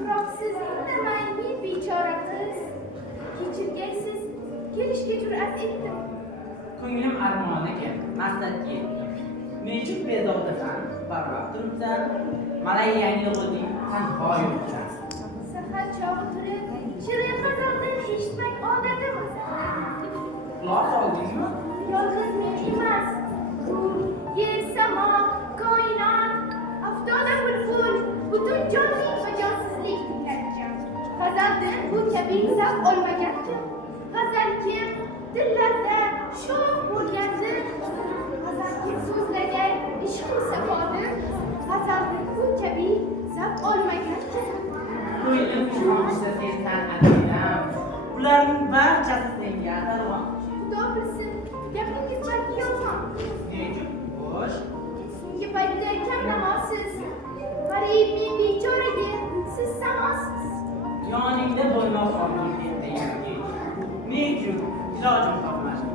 Biroq siz indamay men bechora qiz. Kechirgaysiz, kelishga jur'at etdim. Ko'nglim armoniga, maqsadga yetdim. Nechuk bezovtasan, barvaqt turibsan, malayang yo'g'iding, tanho yo'qsan. Sahar chog'i turib, shirin g'azalni eshitmak odatim. Quloq soldingmi? Yolg'iz men emas. Yer, samo, koinot, aftoda bulbul, butun jonli va jonsizlik tinglaydigan. G'azaldan bu kabi zavq olmagan kim? G'azal kim? Dillarda shoh bo'lgandi. G'azal kim so'zlagan ishq-u safodan? G'azaldan bu kabi zavq olmagan kim? Ko'nglim ishonchda sensan adidam. Ularning barchasi senga atalmoq. Xudo bilsin, gapingiz balki yolg'on. Nechuk bo'sh? So'nggi paytda kam namozsiz. G'arib men bechoraga siz samosiz. Yoningda bo'lmoq olding endi. Nechuk ilojim topmadim.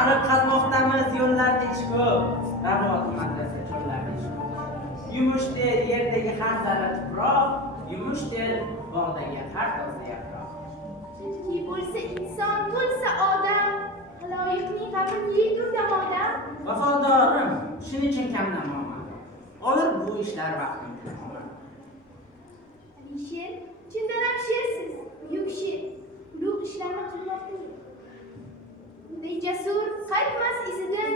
Ariq qazmoqdamiz yo'llarda ish ko'p. Ravot madrasa cho'llarda ish ko'p. Yumushdir yerdagi har zarra tuproq, yumushdir bog'dagi har toza yaproq. Ki bo'lsa inson, bo'lsa odam, haloyiqning g'amini yeydi damodan. Vafodorim, shuning uchun kamdamoman. Olur bu ishlar vaqtim kutaman. Alisher, chindan ham shersiz, buyuk sher. Ulug' ishlarni qilmoqda. Bunday jasur qaytmas izidan,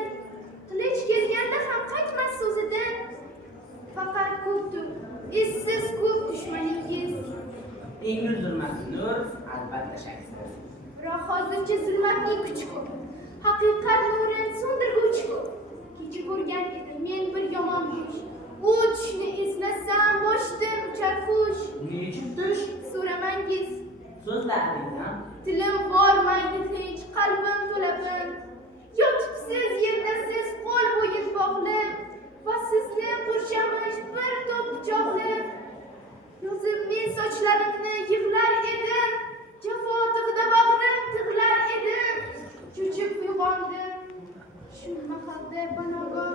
qilich kelganda ham qaytmas so'zidan. Faqat ko'pdir, essiz ko'p dushmaningiz. Engil zulmatli nur, albatta shaksiz. Biroq hozircha zulmatning kuchi ko'p. Haqiqat nurini so'ndirguvchi ko'p. Kecha ko'rgan edim men bir yomon tush. U tushni eslasam boshdan uchar qush. Nechuk tush? So'ramangiz. So'zlaringdan. Tilim bormaydi hech, qalbim to'labin. Yotibsiz yerda siz qo'l bo'yin bog'lab va sizni qurshamish bir to'p pichoqlab. Yozib men sochlarimni yig'lar edim. Jafo tig'ida bag'rim tig'lar edim. Cho'chib uyg'ondim. Shu mahalda banogoh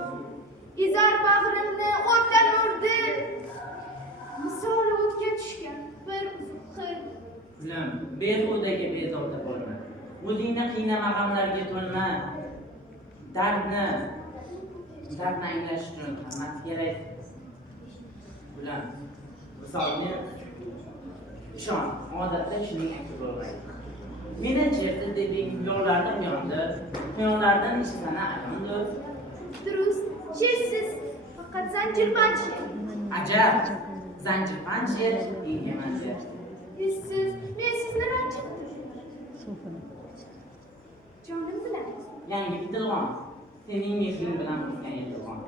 izar bag'rimni o'tdan urdi. Misoli o'tga tushgan bir uzuq qil. Ulam, behudaga bezovta bo'lma. O'zingni qiynama g'amlarga to'lma. Dardni anglash uchun qimmat kerak. Ulam, misolni ishon, odatda shuning aksi bo'lmaydi. Meni chertib deding, yo'llardan yondi, quyonlardan ishlana ayondir. Durust, shersiz, faqat zanjirbanchi. Ajab, zanjirbanchi engamachi. Siz, men sizni ranjitdim. Jonim bilan. Yangi bitilg'on, sening mehring bilan o'tgan yilg'on.